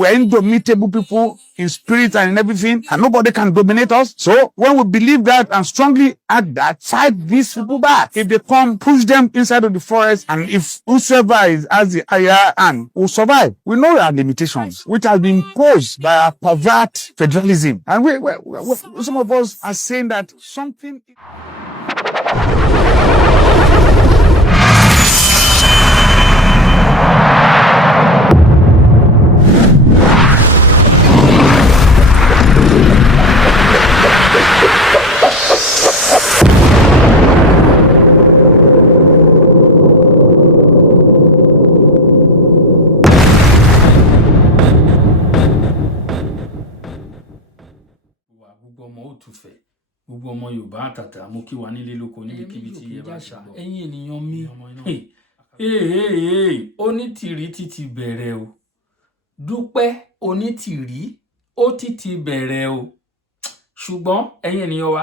we're indomitable people in spirit and in everything, and nobody can dominate us. So when we believe that and strongly act that, fight these people back. If they come, push them inside of the forest, and if whosoever has the higher hand will survive. We know our limitations, which have been imposed by our pervert federalism. And some of us are saying that something... gbogbo ọmọ Yorùbá àtàtà mo kí wa nílé lóko níbikíbi tí ẹ bá ṣàgbọ́. Ẹ̀yin ènìyàn mi onítìrí ti bẹ̀rẹ̀ o, Dúpẹ́ Onítìrí ó ti bẹ̀rẹ̀ o. Ṣùgbọ́n ẹ̀yin ènìyàn wa,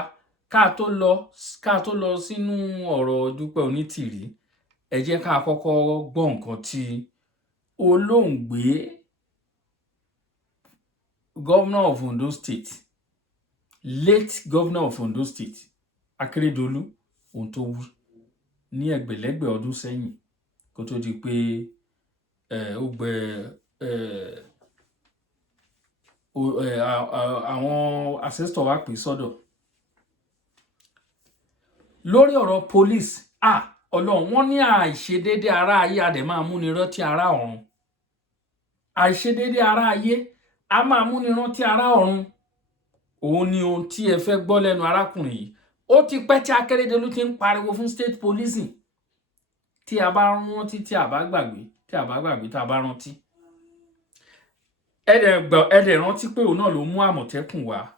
ká tó lọ sínú ọ̀rọ̀ Dúpẹ́ Onítìrí, ẹ jẹ́ ká kọ́kọ́ gbọ́ nǹkan tí olóògbé Governor of Ondo State, late Governor of Ondo State, Akérédolú, ohun tó wí ní ẹgbẹ̀lẹ́gbẹ̀ ọdún sẹ́yìn kó tó di pé àwọn ancestor wa pè sọ́dọ̀ lórí ọ̀rọ̀ police. Ọlọ́run, wọ́n ní àìṣedéédé ara ayé a dẹ̀ máa múni rántí ara ọ̀run. Àìṣedéédé ara ayé a máa múni rántí ara ọ̀run. Òun ni ohun tí ẹ fẹ́ gbọ́ lẹ́nu arákùnrin yìí. Ó ti pẹ́ tí Akérédolú ti ń pariwo fún state policing. Tí a bá rántí, tí a bá gbàgbé, tí a bá rántí. Ẹ dẹ̀ rántí pé òun náà ló mú Àmọ̀tẹ́kùn wá,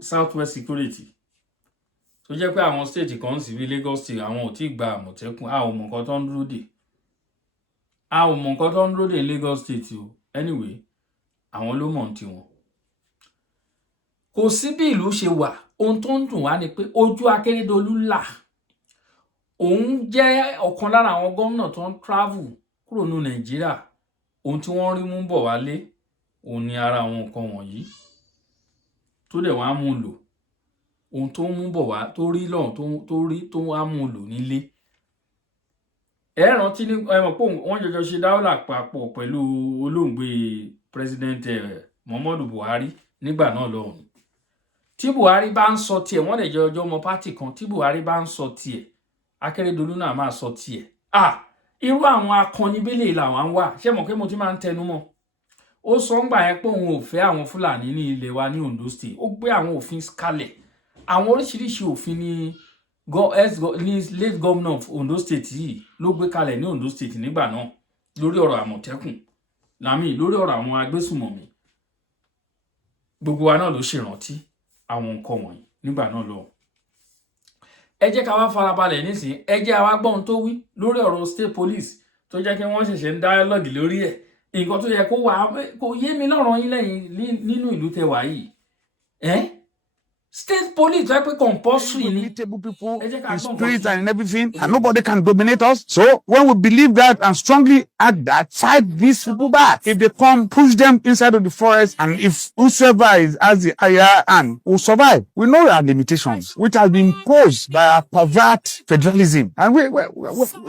Southwest Security. Tó jẹ́ pé àwọn state kan sì bí Lagos State, àwọn ò tí gba Àmọ̀tẹ́kùn. A ò mọ̀ nǹkan tó ń dúró dè Lagos State o. Anyway, àwọn ló mọ̀ tiwọn. Kò sí bí ìlú ṣe wà, ohun tó ń dùn wá ni pé ojú Akérédolú là. Òun jẹ́ ọ̀kan lára àwọn gómìnà tó ń travel kúrò ní Nàìjíríà. Ohun tí wọ́n rí mú bọ̀ wálé, òun ni ara àwọn nǹkan wọ̀nyí tó dẹ̀ wá mú lò. Ohun tó mú bọ̀ wá, tó rí lọ́hùn, tó wá mú lò nílé. Ẹ rántí ní mọ̀ pé wọ́n jọjọ ṣe dáwọ́là papọ̀ pẹ̀lú olóògbé President Muhammadu Buhari nígbà náà lọ́hùn. Tí Buhari bá ń sọ tiẹ̀, wọ́n lè jẹ́ ọjọ́ ọmọ pátì kan. Tí Buhari bá ń sọ tiẹ̀, Akérédolú náà máa sọ tiẹ̀. Irú àwọn akọni bẹ́lẹ̀ làwọn wà. Ṣé mọ̀ pé mo ti máa ń tẹnu mọ́? Ó sọ ńgbà yẹn pé òun ò fẹ́ àwọn Fúlàní ní ilẹ̀ wa ní Ondo State. Ó gbé àwọn òfin kalẹ̀. Àwọn oríṣiríṣi òfin ní late governor of Ondo State yìí ló gbé kalẹ̀ ní Ondo State nígbà náà lórí ọ̀rọ̀ Àmọ̀tẹ́kùn, lórí ọ̀rọ̀ àwọn agbésùmọ̀mí. Gbogbo wa náà ló ṣèrántí àwọn nǹkan wọ̀nyí nígbà náà lọ. Ẹ jẹ́ ká wá farabalẹ̀ nísìnyí. Ẹ jẹ́ àwa gbọ́ ohun tó wí lórí ọ̀rọ̀ state police tó jẹ́ kí wọ́n ṣẹ̀ṣẹ̀ ń dialogue lórí ẹ̀. Nǹkan tó yẹ kó yé mi lọ́rọ̀ yín lẹ́yìn nínú ìlú tẹwà yìí. State police were compulsory indomitable people in spirit and in everything, and nobody can dominate us. So when we believe that and strongly act that, fight these people back. If they come, push them inside of the forest, and if whosoever has the higher hand will survive. We know our limitations, which have been imposed by our pervert federalism. And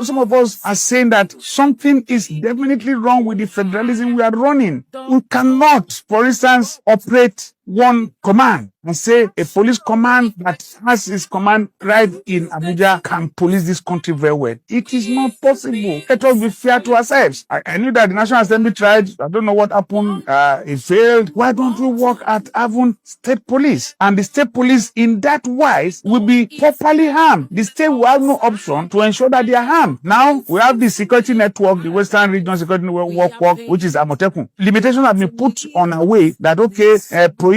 some of us are saying that something is definitely wrong with the federalism we are running. We cannot, for instance, operate one command and say a police command that has its command right in Abuja can police this country very well. It is not possible. Let us be fair to ourselves. I knew that the National Assembly tried. I don't know what happened. It failed. Why don't we work at having state police? And the state police in that wise will be properly armed. The state will have no option to ensure that they are armed. Now we have the security network, the Western Regional Security Network, which is Àmọ̀tẹ́kùn. Limitations have been put on our way that,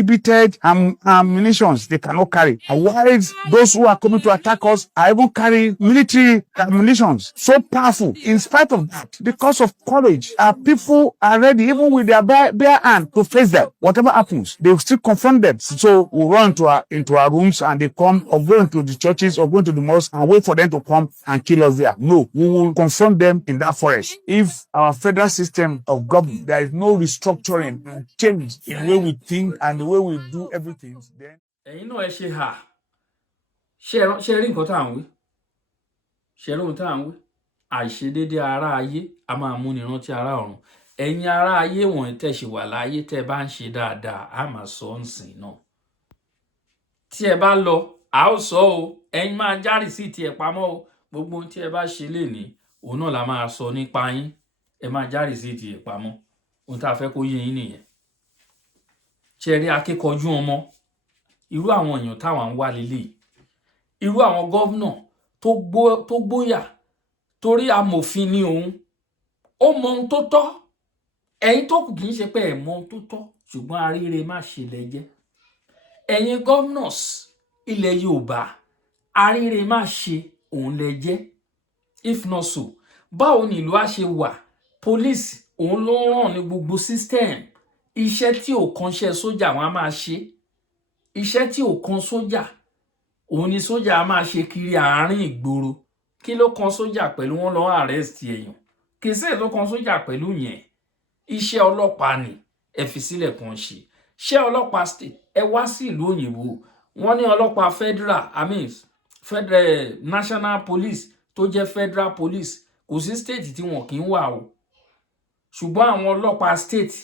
prohibited and ammunitions they cannot carry. And whilst those who are coming to attack us are even carrying military ammunitions. So powerful. In spite of that, because of courage, our people are ready, even with their bare hand, to face them. Whatever happens, they will still confront them. So we run into our rooms and they come, or go into the churches or go into the mosque and wait for them to come and kill us there. No, we will confront them in that forest. If our federal system of government, there is no restructuring and change in the way we think and the way we do everything, then. ẹ̀yin náà ẹ ṣe hà ṣe rí nǹkan tá à ń wí ṣe rí ohun tá à ń wí àìṣedéédé ará ayé a máa múni rántí ará ọ̀run. ẹ̀yin ará ayé wọ̀nyí tẹ́ ṣe wà láyé tẹ́ bá ń ṣe dáadáa a máa sọ ń sìn náà. tí ẹ bá lọ a ó sọ o, ẹ̀yin máa já rìsíìtì ẹ pamọ́ o, gbogbo ohun tí ẹ bá ṣe lénìí òun náà la máa sọ nípa yín, ẹ máa já rìsíìtì ẹ pamọ́. ohun tá a fẹ́ kó yé yín nìyẹn. ṣe rí akíkanjú ọmọ, irú àwọn èèyàn táwọn ń wá lélẹ̀, irú àwọn gọ́vnà tó gbóyà torí amòfin ni òun, ó mọ ohun tó tọ́. ẹ̀yin tó kù kì í ṣe pé ẹ mọ ohun tó tọ́, ṣùgbọ́n aríire má ṣe lẹ́jẹ́. ẹ̀yin governors ilẹ̀ Yorùbá, aríire má ṣe òun lẹ́jẹ́. if not so, báwo ni ìlú á ṣe wà? police òun ló ń ràn ní gbogbo system. iṣẹ́ tí ò kánṣẹ́ sójà wọn á máa ṣe. iṣẹ́ tí ò kan sójà òun ni sójà á máa ṣe kiri àárín ìgboro. kí ló kan sójà pẹ̀lú wọn lọ arrest èèyàn? kì í ṣe tó kan sójà pẹ̀lú yẹn. iṣẹ́ ọlọ́pàá ni ẹ fi sílẹ̀ kan ṣe. ṣé ọlọ́pàá state ẹ wá sí ìlú òyìnbó, wọ́n ní ọlọ́pàá federal national police tó jẹ́ federal police, kò sí state tí wọn kì í wà o. ṣùgbọ́n àwọn ọlọ́pàá state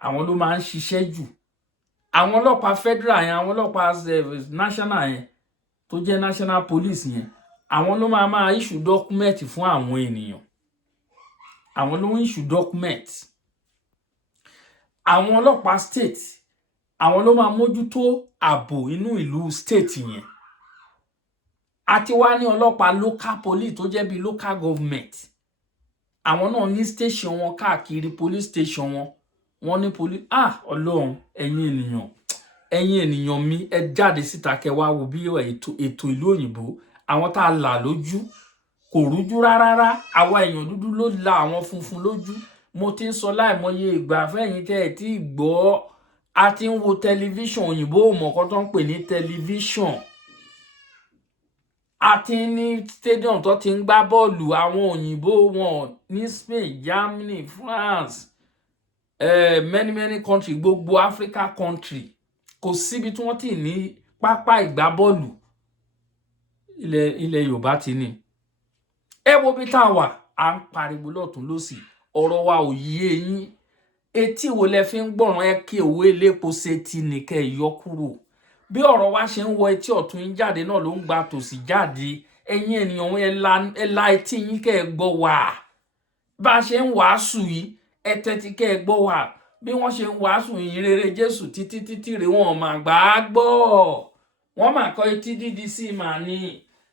àwọn ló máa ń ṣiṣẹ́ jù. àwọn ọlọ́pàá federal yẹn, àwọn ọlọ́pàá national yẹn tó jẹ́ national police yẹn, àwọn ló máa issue document fún àwọn ènìyàn. àwọn ló ń issue document. àwọn ọlọ́pàá state àwọn ló máa mójútó ààbò inú ìlú state yẹn. àti wá ní ọlọ́pàá local police tó jẹ́ bí local government, àwọn náà ní station wọn káàkiri, police station wọn, wọ́n ní police. Ọlọ́run, ẹ̀yin ènìyàn mi, ẹ jáde síta kẹ́ wá wo bí ètò ìlú òyìnbó, àwọn tá a là lójú kò rújú rárá. àwa èèyàn dúdú ló la àwọn funfun lójú. mo ti ń sọ láìmọye ìgbà fẹ́yìn tẹ́ ẹ tí gbọ́, a ti ń wo tẹlifíṣàn òyìnbó, òmọ̀kan tó ń pè ní tẹlifíṣàn. a ti ní stadium tó ti ń gbá bọ́ọ̀lù àwọn òyìnbó wọn ní Spain, Germany, France, many country, gbogbo Africa country. kò síbi tí wọ́n ti ní pápá ìgbábọ́ọ̀lù. ilẹ̀ Yorùbá ti ní. ẹ wo bí tá a wà, à ń pariwo lọ́tún lósì, ọ̀rọ̀ wa ò yé yín. etí wo lẹ fi ń gbọ́ràn? ẹ kí òwe elépo ṣe ti nìkẹ́ yọ kúrò. bí ọ̀rọ̀ wa ṣe ń wọ etí ọ̀tún yín jáde náà ló ń gba tòsì jáde. ẹ̀yin ènìyàn ẹ la etí yín kẹ́ ẹ gbọ́ wá. bá a ṣe ń wàásù yìí, ẹ tẹ́tí kẹ́ ẹ gbọ́ wá. bí wọ́n ṣe ń wàásù ìyìn rere Jésù títí rè wọ́n máa gbà á gbọ́. wọ́n máa kọ́ etí dídí sí màá ní.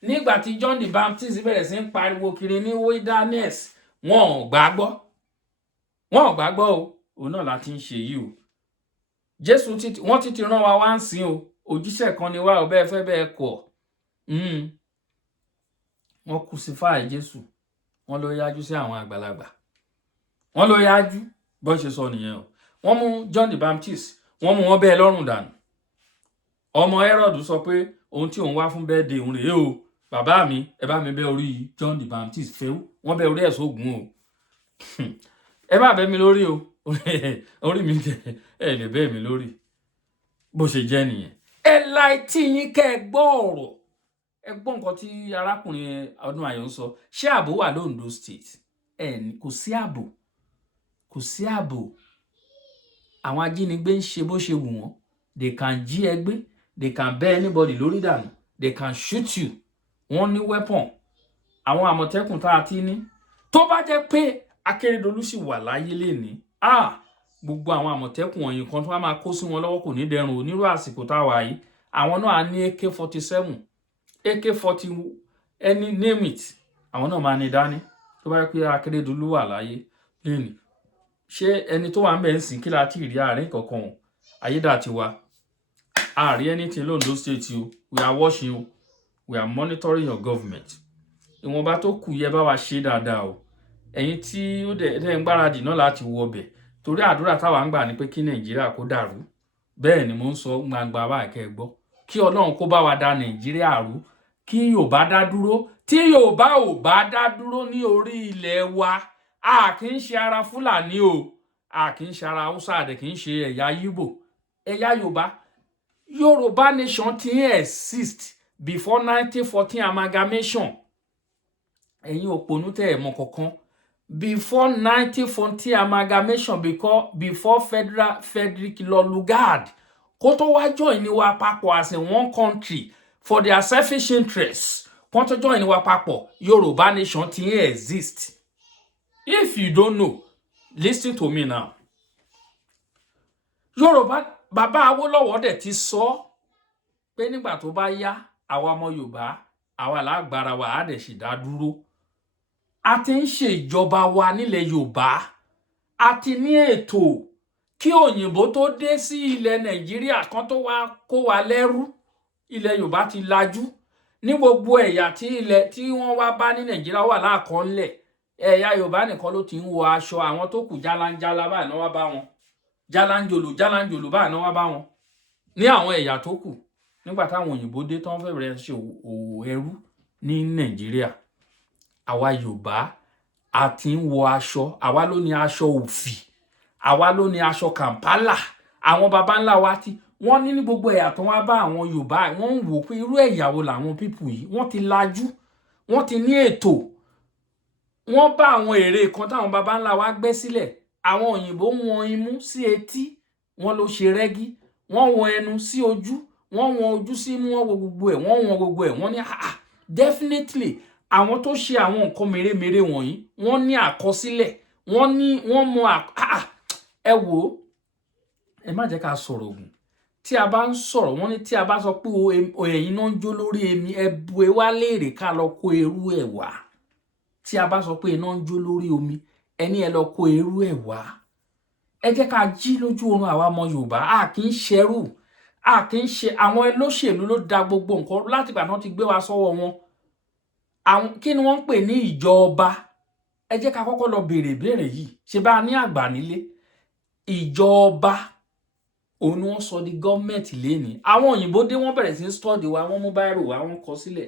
nígbà tí John the Baptist bẹ̀rẹ̀ sí ń pariwo kiri ní wilderness, wọn ò gbàgbọ́ o. òun náà láti ń ṣe yìí o. Jésù wọ́n ti rán wa wá ń sìn o. òjíṣẹ́ kan ni wá o, bẹ́ẹ̀ fẹ́ bẹ́ẹ̀ kọ̀. wọ́n crucify Jésù, wọ́n ló yájú sí àwọn àgbàlagbà, wọ́n ló yájú bó ṣe sọ nìyẹn o. wọ́n mú John the Baptist, wọ́n mú wọn bẹ́ẹ̀ lọ́rùn dànù. ọmọ Herod sọ pé ohun tí òun wá fún birthday òun rèé o, bàbá mi ẹ bá mi bẹ́ orí John the Baptist fẹ́ o. wọ́n bẹ́ orí ẹ̀ sógun o. ẹ bá bẹ́ mi lórí o. orí mi tẹ ẹ lè bẹ́ mi lórí. bó ṣe jẹ́ nìyẹn. ẹ la etí yín kẹ́ ẹ gbọ́ ọ̀rọ̀. ẹ gbọ́ nǹkan tí arákùnrin Ọdúnayọ̀ ń sọ. ṣé ààbò wà l'Ondo State? kò sí ààbò. àwọn ajínigbé ń ṣe bó ṣe wù wọ́n. they can jí ẹ gbé, they can bẹ́ anybody lórí dànù, they can shoot you. wọ́n ní weapon. àwọn àmọ̀tẹ́kùn tá a ti ní, tó bá jẹ́ pé Akérédolú sì wà láyé lénìí, gbogbo àwọn àmọ̀tẹ́kùn wọ̀nyí kan tó wá máa kó sí wọn lọ́wọ́ kò ní dẹrùn onírú àsìkò tá a wà yìí. àwọn náà á ní AK-47, AK-40, any name it, àwọn náà máa ní dání. tó bá jẹ́ pé Akérédolú wà láyé lénìí, ṣé ẹni tó wà ń bẹ̀ ń sìn kí láti rí àárín kankan ayédàtiwa àárí anything londo state o, we are watching o, we are monitoring your government. Ìwọ̀nba tó kù yẹ bá wa ṣe dáadáa o. Ẹ̀yin tí ó dẹ̀ ń gbáradì náà láti wọ ọbẹ̀ torí àdúrà táwa ń gbà ni pé kí Nàìjíríà kó dàrú. Bẹ́ẹ̀ ni mo ń sọ gbangba báyìí kẹ́ gbọ́. Kí Ọlọ́run kó bá wa dá Nàìjíríà rú, kí Yorùbá dá dúró. Tí Yorùbá ò bá dá dúró ní orí ilẹ̀ wa, a kì í ṣe ara Fúlàní o, a kì í ṣe ara Hausa, a kì í ṣe ẹ̀yà Yíbò. Ẹ̀yà Yorùbá nation ti exist before 1914 amalgamation. Ẹ̀yin òpònú tẹ́ ẹ̀ mọ̀ kankan. Before 1914 amalgamation, before Frederick Lugard, kó tó wá join ni wa papọ̀ as in one country for their selfish interests. Kó tó join ni wa papọ̀, Yorùbá nation ti exist. If you don't know, listen to me now. Yorùbá, Bàbá Awólọ́wọ̀ dẹ̀ ti sọ pé nígbà tó bá yá, àwa ọmọ Yorùbá, àwa lágbára wa á dẹ̀ sì dá dúró. A ti ń ṣe ìjọba wa nílẹ̀ Yorùbá. A ti ní ètò kí òyìnbó tó dé sí ilẹ̀ Nàìjíríà kan tó wá kó wa lẹ́rú. Ilẹ̀ Yorùbá ti lajú. Ní gbogbo ẹ̀yà tí wọ́n wá bá ní Nàìjíríà wà láàkọ́ńlẹ̀. Ẹ̀yà Yorùbá nìkan ló ti ń wọ aṣọ, àwọn tó kù jáláńjálá báyìí náà wá bá wọn. Jáláńjòlò báyìí náà wá bá wọn. Ní àwọn ẹ̀yà tó kù nígbà táwọn òyìnbó dé tán fẹ́ bẹ̀rẹ̀ ṣe òwò ẹrú ní Nàìjíríà. Àwa Yorùbá a ti ń wọ aṣọ, àwa ló ní aṣọ òfì, àwa ló ní aṣọ Kampala. Àwọn baba ńlá wa wọ́n ní gbogbo ẹ̀yà tó wá bá àwọn Yorùbá, wọ́n ń wò pé irú ẹ̀yà wo làwọn pípù yìí, wọ́n ti lajú, wọ́n ti ní ètò. Wọ́n bá àwọn ère kan táwọn baba ńlá wa gbẹ́ sílẹ̀. Àwọn òyìnbó wọn imú sí etí, wọ́n ló ṣe rẹ́gí, wọ́n wọn ẹnu sí ojú, wọ́n wọn ojú sí imú, wọ́n wo gbogbo ẹ̀, wọ́n ní definitely àwọn tó ṣe àwọn nǹkan mèremère wọ̀nyí, wọ́n ní àkọsílẹ̀, wọ́n mọ ẹ wò ó, ẹ má jẹ́ ká sọ̀rọ̀ ògùn. Tí a bá ń sọ̀rọ̀, wọ́n ní tí a bá sọ pé ẹ̀yin náà ń jó lórí èmi, ẹ bu ẹ wá léèrè ká lọ kó ẹrú ẹ̀ wá. Tí a bá sọ pé iná ń jó lórí omi, ẹni ẹ lọ kó ẹrú ẹ̀ wá. Ẹ jẹ́ ká jí lójú oorun àwa ọmọ Yorùbá. A kì í ṣẹrú, a kì í ṣe àwọn olóṣèlú ló da gbogbo nǹkan láti ìgbà tán ti gbé wa sọ́wọ́ wọn. Kí ni wọ́n ń pè ní ìjọba? Ẹ jẹ́ ká kọ́kọ́ lọ béèrè ìbéèrè yìí. Ṣé bá ní àgbà nílé? Ìjọba òun ni wọ́n sọ di gọ́ọ̀mẹ̀ntì lénìí. Àwọn òyìnbó dé, wọ́n bẹ̀rẹ̀ sí ń stọ́ọ̀dì wa, wọ́n mú báírò wa, wọ́n kọ sílẹ̀,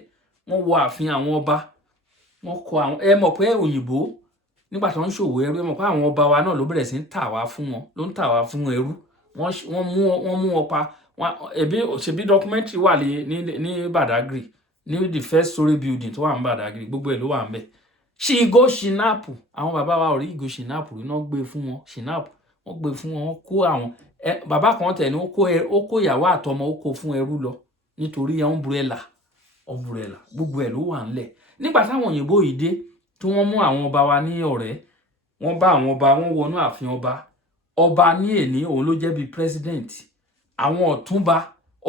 wọ́n wọ ààfin àwọn ọba, wọ́n kọ àwọn. Ẹ mọ̀ pé òyìnbó nígbà tó ń ṣòwò ẹrú, ẹ mọ̀ pé àwọn ọba wa náà ló bẹ̀rẹ̀ sí ń tà wá fún wọn, ló ń tà wá fún ẹrú. Wọ́n mú wọn pa. Ṣebí documentary wà ní Badagry, ní the first story building tó wà ní Badagry, gbogbo ẹ̀ ló wà ń bẹ̀. Ṣìgò ṣìnáàpù, àwọn bàbá wa ò rí ìgò ṣìnáàpù rí, náà gbé fún wọn. Ṣìnáàpù wọ́n gbé fún wọn, wọ́n kó àwọn bàbá kan tẹ̀ ní ó kó ìyàwó àtọmọ, ó kó fún ẹrú lọ nítorí umbrella gbogbo ẹ̀ ló wà ńlẹ̀. Nígbà táwọn òyìnbó yìí dé tí wọ́n mú àwọn ọba wa ní ọ̀rẹ́, wọ́n bá àwọn ọba, wọ́n wọnú ààfin ọba ní èní òun ló jẹ́ bí president. Àwọn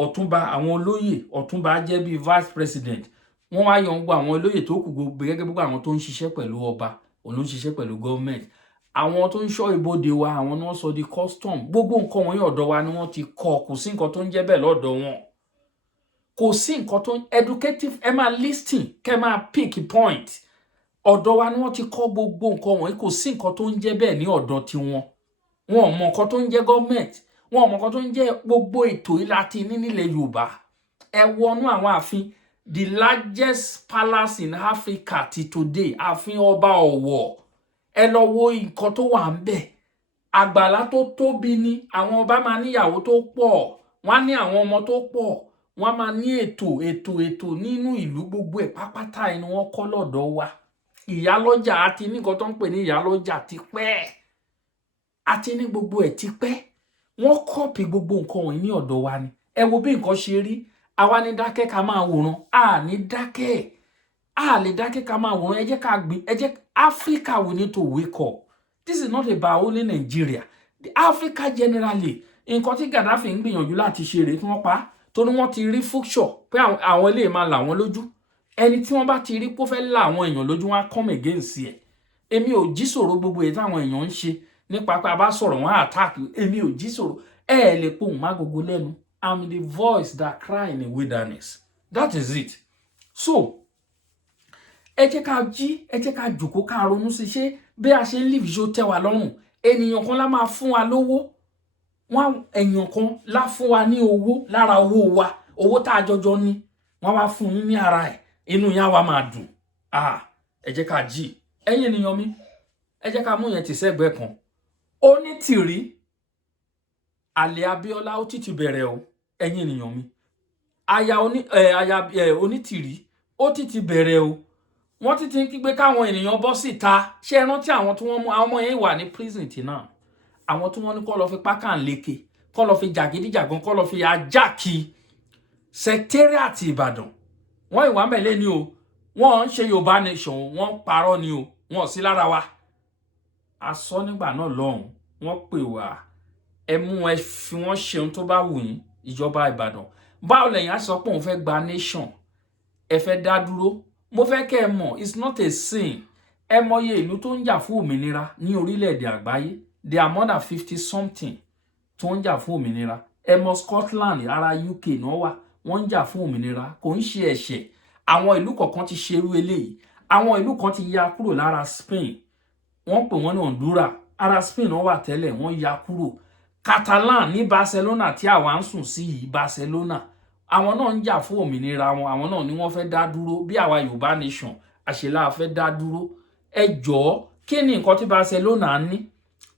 ọ̀túnba àwọn olóyè ọ̀túnba jẹ́ bí vice president. Wọ́n wá yan gbogbo àwọn olóyè tó kù gbogbo gẹ́gẹ́ bí àwọn tó ń ṣiṣẹ́ pẹ̀lú ọba, òun ló ń ṣiṣẹ́ pẹ̀lú government. Àwọn tó ń ṣọ́ ibodè wa, àwọn ni wọ́n sọ di custom. Gbogbo nǹkan wọ̀nyí ọ̀dọ̀ wa ni wọ́n ti kọ́. Kò sí nǹkan tó ń jẹ́ bẹ́ẹ̀ lọ́dọ̀ wọn. Kò sí nǹkan tó ń educative. Ẹ máa listen, kẹ́ máa pick point. Ọ̀dọ̀ wa ni wọ́n ti kọ́ gbogbo nǹkan wọ̀nyí. Kò sí nǹkan tó ń jẹ́ bẹ́ẹ̀ ní ọ̀dọ̀ tiwọn. Wọn ò mọ nǹkan tó ń jẹ́ government. Wọn ò mọ nǹkan tó ń jẹ́ gbogbo ètò láti ní nílẹ̀ Yorùbá. Ẹ wọnú àwọn ààfin. The largest palace in Africa till today, ààfin ọba Ọ̀wọ̀. Ẹ lọ wo nǹkan tó wà ń bẹ̀. Àgbàlá tó tóbi ni. Àwọn ọba máa níyàwó tó pọ̀, wọ́n á ní àwọn ọmọ tó pọ̀, wọ́n máa ní ètò nínú ìlú. Gbogbo ẹ̀ pápátá inú wọn kọ́ lọ́dọ̀ wa. Ìyálọ́jà àti ní nǹkan tó ń pè ní ìyálọ́jà ti pẹ́, àti ní gbogbo ẹ̀ ti pẹ́. Wọ́n kọ́pì gbogbo nǹkan wọ̀nyí ní ọ̀dọ̀ wa ni. Ẹ wo bí nǹkan ṣe rí. Àwa ní dákẹ́ ká máa wòran. A ní dákẹ́. A lè dákẹ́ ká máa wòran. Ẹ jẹ́ ká gbé. Ẹ jẹ́ Africa, we need to wake up. This is not about only Nigeria. The Africa generally. Nǹkan tí Gaddafi ń gbìyànjú láti ṣe rèé tí wọ́n pa. Torí wọ́n ti rí future pé àwọn eléyìí máa là wọ́n lójú. Ẹni tí wọ́n bá ti rí pé ó fẹ́ là àwọn èèyàn lójú, wọ́n á come against ẹ̀. Èmi ò jí sọ̀rọ̀ gbogbo èyí táwọn èèyàn ń ṣe nípa pé a bá sọ̀rọ̀ wọn attack. Èmi ò jí sọ̀rọ̀. Ẹ lè pohùn má gbogbo lẹ́nu. I'm the voice that cry in the wilderness. That is it. So ẹ jẹ́ ká jí, ẹ jẹ́ ká jókòó ká ronú sí ṣé bí a ṣe ń live ṣó tẹ́ wa lọ́rùn. Ènìyàn kan lá máa fún wa lówó, wọ́n èèyàn kan lá fún wa ní owó lára owó wa, owó tá a jọjọ ní, wọ́n wá fún yín ní ara ẹ̀, inú yín á wá máa dùn. Ẹ jẹ́ ká jí. Ẹ̀yin ènìyàn mi, ẹ jẹ́ ká mú yẹn tì sẹ́gbẹ̀ẹ́ kan. Onítìrí àlè Abíọ́lá ó ti bẹ̀rẹ̀ o. Ẹ̀yin ènìyàn mi, aya Onítìrí ó ti bẹ̀rẹ̀ o. Wọ́n ti ń kígbe káwọn ènìyàn bọ́ síta. Ṣé ẹ rántí àwọn tí wọ́n mú àwọn ọmọ yẹn wà ní prison tì náà? Àwọn tí wọ́n ní kó lọ fi pákànleke, kó lọ fi jàgídíjàgan, kó lọ fi ajáki secretariat Ìbàdàn. Wọ́n ìwà mẹ́lẹ́ ni o. Wọ́n ń ṣe Yorùbá nation, wọ́n parọ́ ni o. Wọ́n sí lára wa. A sọ nígbà náà lọ́hùn, wọ́n pè wá. Ẹ mú ẹ fi wọ́n ṣe ohun tó bá wù yín, ìjọba Ìbàdàn. Báwo lẹ̀yin á sọ pé òun fẹ́ gba nation? Ẹ fẹ́ dá dúró? Mo fẹ́ kẹ́ ẹ mọ̀, it's not a sin. Ẹ mọye ìlú tó ń jà fún òmìnira ní orílẹ̀-èdè àgbáyé. There are more than 50 something tó ń jà fún òmìnira. Ẹ mọ̀ Scotland, ara UK náà wà, wọ́n ń jà fún òmìnira. Kò ń ṣe ẹ̀ṣẹ̀. Àwọn ìlú kọ̀ọ̀kan ti ṣerú eléyìí. Àwọn ìlú kan ti ya kúrò lára Spain. Wọ́n pè wọ́n ní Honduras. Ara Spain náà wà tẹ́lẹ̀, wọ́n ya kúrò. Catalan ní Barcelona tí àwa ń sùn sí yìí, Barcelona. Àwọn náà ń jà fún òmìnira wọn, àwọn náà ni wọ́n fẹ́ dá dúró bí àwa Yorùbá nation àṣelá fẹ́ dá dúró. Ẹ jọ̀ọ́, kí ni nǹkan tí Barcelona ní?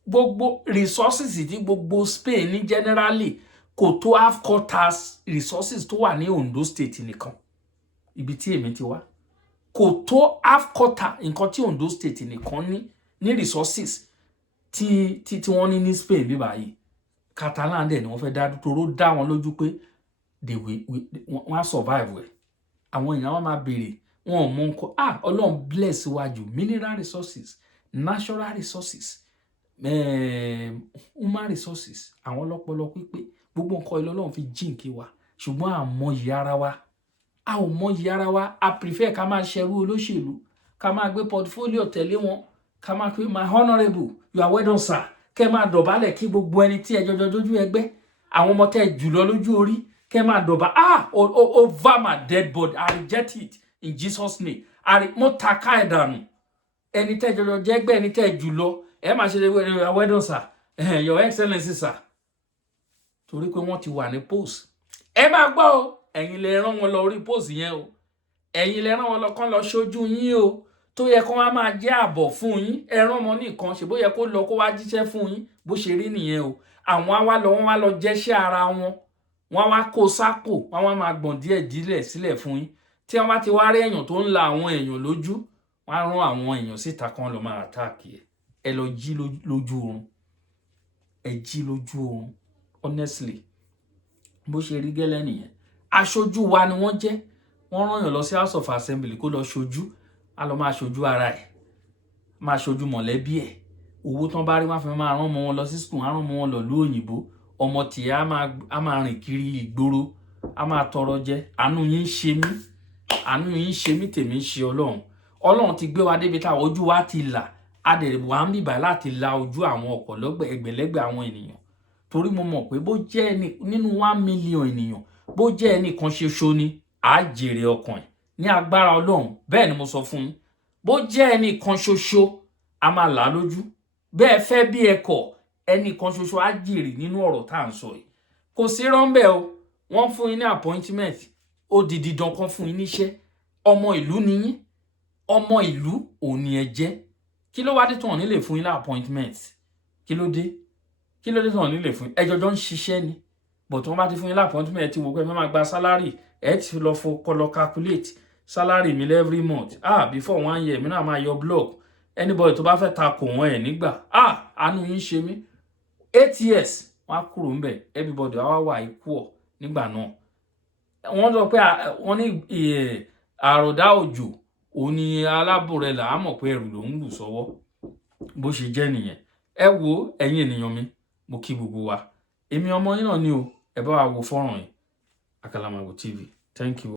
Gbogbo resources tí gbogbo Spain ní generally kò tó half quarters resources tó wà ní Ondo State nìkan. Ibi tí èmi ti wá. Kò tó half quarter nǹkan tí Ondo State nìkan ní resources tí wọ́n ní Spain bí báyìí. Catalan dẹ̀ ni wọ́n fẹ́ dá dúró, dá wọn lójú pé wọ́n á survive ẹ̀. Àwọn èèyàn wọn máa béèrè, wọn ò mọ nǹkan. Ọlọ́run bless wájú mineral resources, natural resources, human resources. Àwọn ọlọ́pọlọ pípé gbogbo nǹkan ilé Ọlọ́run fi jíǹkí wa, ṣùgbọ́n a mọyì ara wa. A ò mọyì ara wa. A prefer ká máa ṣerú olóṣèlú, ká máa gbé portfolio tẹ̀lé wọn, ká máa pé my honourable, you are well done sir. Kẹ́ máa dọ̀bálẹ̀ kí gbogbo ẹni tí ẹ jọjọ lójú ẹgbẹ́, àwọn ọmọ tẹ́ jùlọ lójú orí, kẹ́ máa dọ̀bá. Over my dead body, I reject it in Jesus name. Mo taka ẹ̀ dànù. Ẹni tẹ́ jọjọ jẹ́gbẹ́, ẹni tẹ́ jùlọ, ẹ máa ṣe well done sir, your excellency sir. Torí pé wọ́n ti wà ní post. Ẹ máa gbọ́ o, ẹ̀yin lẹ rán wọn lọ orí post yẹn o. Ẹ̀yin lẹ rán wọn lọ kán lọ ṣojú yín o. Tó yẹ kó wá máa jẹ́ àbọ̀ fún yín. Ẹ rán wọn nìkan, ṣe bó yẹ kó lọ kó wá jíṣẹ́ fún yín. Bó ṣe rí nìyẹn o. Àwọn wọ́n wá lọ jẹ́ṣẹ́ ara wọn. Wọ́n wá kó sápò, wọ́n wá máa gbọ̀n díẹ̀ dílẹ̀ sílẹ̀ fún yín. Tí wọ́n bá ti wá rí èèyàn tó ń la àwọn èèyàn lójú, wọ́n á rán àwọn èèyàn síta kan lọ máa attack ẹ̀. Ẹ lọ jí lójú oorun. Ẹ jí lójú oorun. Honestly, bó ṣe rí gẹ́lẹ́ nìyẹn. Aṣojú wa ni wọ́n jẹ́. Wọ́n rán èèyàn lọ sí House of Assembly kó lọ ṣojú. A lọ máa ṣojú ara ẹ̀. Máa ṣojú mọ̀lẹ́bí ẹ̀. Owó tán bá rí wọ́n fi máa rán ọmọ wọn lọ sí school, á rán ọmọ wọn lọ lú òyìnbó. Ọmọ tí a máa rìn kiri ìgboro, a máa tọrọ jẹ. Àánú yín ṣe mí. Àánú yín ṣe mí, tèmi ṣe Ọlọ́run. Ọlọ́run ti gbé wa débi tá ojú wa ti là. A dẹ̀ wá ń bìbà láti la ojú àwọn ọ̀pọ̀lọpọ̀ ẹgbẹ̀lẹ́gbẹ̀ àwọn ènìyàn. Torí mo mọ̀ pé bó jẹ́ nínú 1 million ènìyàn, bó jẹ́ ẹnìkan ṣoṣo ni, á jèrè ọkàn ẹ̀ ní agbára Ọlọ́run. Bẹ́ẹ̀ ni mo sọ fún yín. Bó jẹ́ ẹnìkan ṣoṣo, a máa là lójú. Bẹ́ẹ̀ fẹ́ bí ẹ kọ̀, ẹnìkan ṣoṣo á jèrè nínú ọ̀rọ̀ tá à ń sọ yìí. Kò sí rọ́ńbẹ́ o. Wọ́n fún yín ní appointment. Ó di dídán kan fún yín níṣẹ́. Ọmọ ìlú ni yín. Ọmọ ìlú òun ni ẹ jẹ́. Kí ló wá dé tí wọ́n ní lè fún yín ní appointment? Kí ló dé? Kí ló dé tí wọ́n ní lè fún yín? Ẹ jọjọ ń ṣiṣẹ́ ni. But wọ́n bá ti fún yín ní appointment tí wọ́n pẹ́ máa gba salary. Ẹ ti lọ kó calculate salary mi every month. Before 1 year, mi náà máa yọ block. Anybody tó bá fẹ́ takò wọ́n ẹ̀ nígbà. Àánú yín ṣe mí. 8 years wọ́n á kúrò ń bẹ̀. Everybody wá wà equal nígbà náà. Wọ́n sọ pé wọ́n ní àròdá òjò òun ni alábòrẹ̀là á mọ̀ pé ẹrù ló ń lù sọ́wọ́. Bó ṣe jẹ́ nìyẹn. Ẹ wo ẹ̀yin ènìyàn mi, mo kí gbogbo wa. Èmi ọmọ yín náà ni o. Ẹ bá wa wo fọ́nrán yìí. Akalamago TV. Thank you.